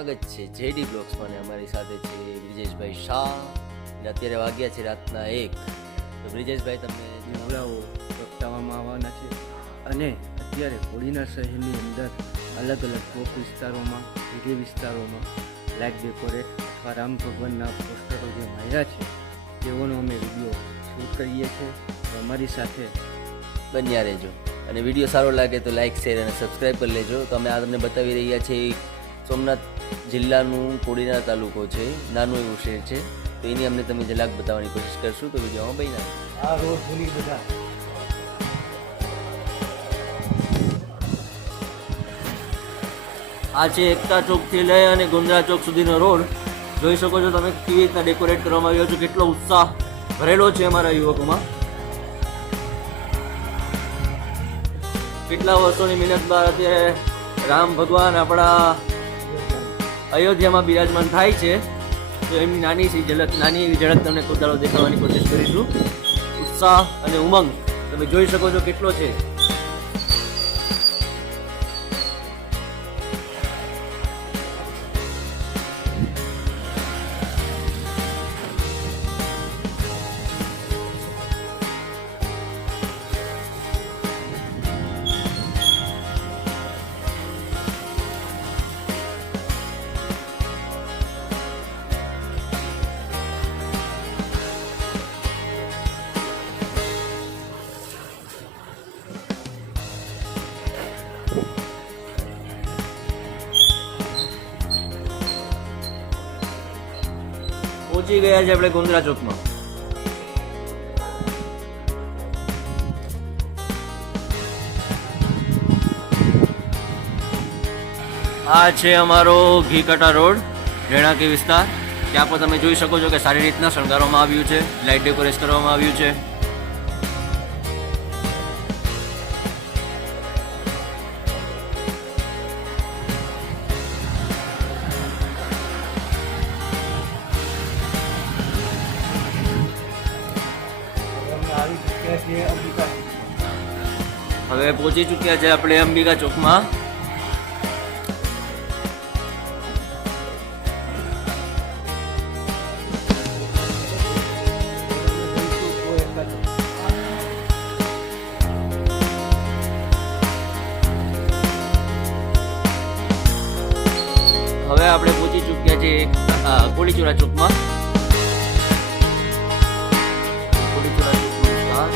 સ્વાગત છે જેડી બ્લોગ્સમાં અને અમારી સાથે છે બ્રિજેશભાઈ શાહ અને અત્યારે વાગ્યા છે રાતના 1 તો બ્રિજેશભાઈ તમને નવરાઓ પ્રગટાવવામાં આવવાના છે અને અત્યારે હોળીના શહેરની અંદર અલગ અલગ ચોક વિસ્તારોમાં વીડિયો વિસ્તારોમાં લાઇટ ડેકોરેટ અથવા રામ ભગવાનના પોસ્ટરો જે માર્યા છે તેઓનો અમે વિડીયો શૂટ કરીએ છીએ તો અમારી સાથે બન્યા રહેજો અને વિડીયો સારો લાગે તો લાઇક શેર અને સબસ્ક્રાઈબ કરી લેજો. તો અમે આ તમને બતાવી રહ્યા છીએ સોમનાથ જિલ્લાનું કોડીનાર તાલુકો છે, નાનું એવું શહેર છે, તો એની અમને તમે ઝલક બતાવવાની કોશિશ કરશું. તો વિડીયોમાં બન્યા આ રોડ ભૂલી બધા આ છે એકતા ચોકથી લઈ અને ગુંદરા ચોક સુધીનો રોડ. જોઈ શકો છો તમે કેવી રીતના ડેકોરેટ કરવામાં આવ્યો છે, કેટલો ઉત્સાહ ભરેલો છે અમારા યુવકોમાં. કેટલા વર્ષોની મહેનત બાદ અત્યારે રામ ભગવાન આપણા અયોધ્યામાં બિરાજમાન થાય છે. તો એમની નાની એવી ઝલક તમને કોદાળો દેખાડવાની કોશિશ કરીશું. ઉત્સાહ અને ઉમંગ તમે જોઈ શકો છો કેટલો છે. પહોંચી ગયા છે આપણે ગોંદરા ચોકમાં. આ છે અમારો ઘીકટા રોડ, રેણાકી વિસ્તાર. ત્યાં પણ તમે જોઈ શકો છો કે સારી રીતના શણગારવામાં આવ્યું છે, લાઇટ ડેકોરેટ કરવામાં આવ્યું છે. હવે પહોંચી ચૂક્યા છે આપણે અંબિકા ચોકમાં. હવે આપણે પહોંચી ચૂક્યા છે કોડીચોરા ચોકમાં. કોડીચોરા ચોકનો વિસ્તાર.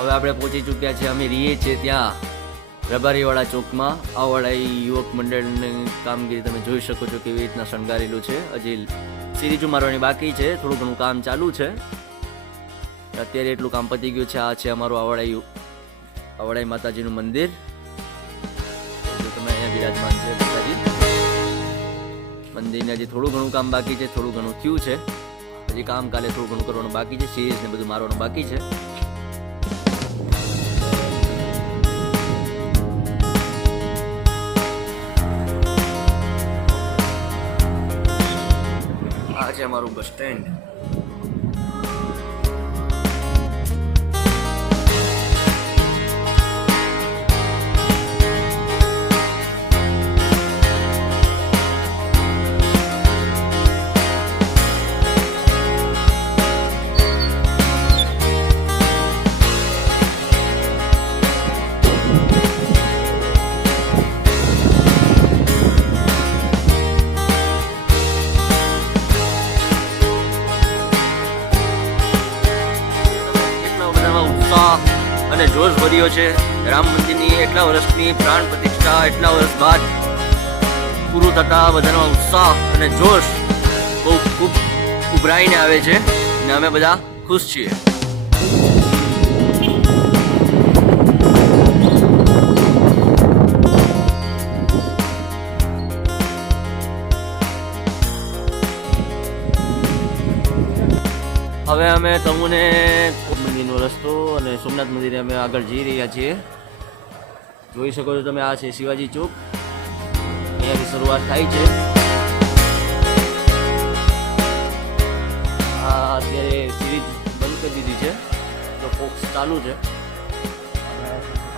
હવે આપણે પહોંચી ચૂક્યા છે, અમે રહીએ છીએ ત્યાં રબારીવાળા ચોકમાં. આ વાળા યુવક મંડળની કામગીરી તમે જોઈ શકો છો કેવી રીતના શણગારેલું છે. હજી સીરીઝ મારવાની બાકી છે, થોડું ઘણું કામ ચાલુ છે. અત્યારે એટલું કામ પતી ગયું છે. આ છે અમારું આવડાઈ માતાજીનું મંદિર. તમે અહીંયા બિરાજમાન છે માતાજી. મંદિરને હજી થોડું ઘણું કામ બાકી છે, થોડું ઘણું થયું છે. હજી કામ કાલે થોડું ઘણું કરવાનું બાકી છે, સીરીઝ ને બધું મારવાનું બાકી છે. આ છે અમારું બસ સ્ટેન્ડ. અને જોશ ભર્યો છે. રામ મંદિરની એટલા વર્ષની પ્રાણ પ્રતિષ્ઠા એટલા વર્ષ બાદ પૂરું થતા બધાનો ઉત્સાહ અને જોશ બહુ ખૂબ ઉભરાઈને આવે છે અને અમે બધા ખુશ છીએ. હવે અમે તમને મંદિરનો રસ્તો અને સોમનાથ મંદિરે અમે આગળ જઈ રહ્યા છીએ. જોઈ શકો છો તમે, આ છે શિવાજી ચોક. અહીંયાથી શરૂઆત થાય છે. આ અત્યારે સિરીઝ બંધ કરી દીધી છે તો ફોક્સ ચાલુ છે.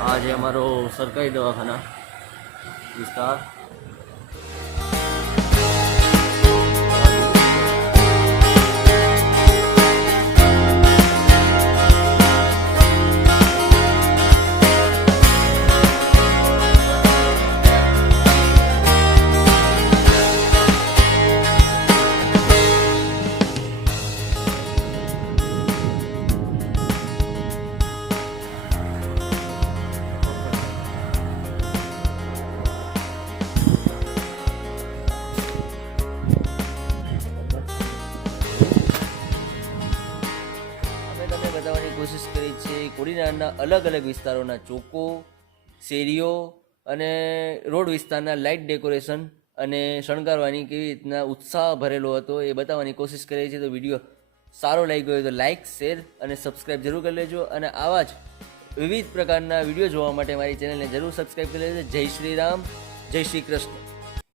આ છે અમારો સરકારી દવાખાના વિસ્તાર. બતાવવાની કોશિશ કરી છે કોડીનારના અલગ અલગ વિસ્તારોના ચોકો, શેરીઓ અને રોડ વિસ્તારના લાઇટ ડેકોરેશન અને શણગારવાની કેવી રીતના ઉત્સાહ ભરેલો હતો એ બતાવવાની કોશિશ કરી છે. તો વિડીયો સારો લાગ્યો હોય તો લાઇક, શેર અને સબસ્ક્રાઈબ જરૂર કરી લેજો. અને આવા જ વિવિધ પ્રકારના વિડીયો જોવા માટે મારી ચેનલને જરૂર સબસ્ક્રાઈબ કરી લેજો. જય શ્રી રામ, જય શ્રી કૃષ્ણ.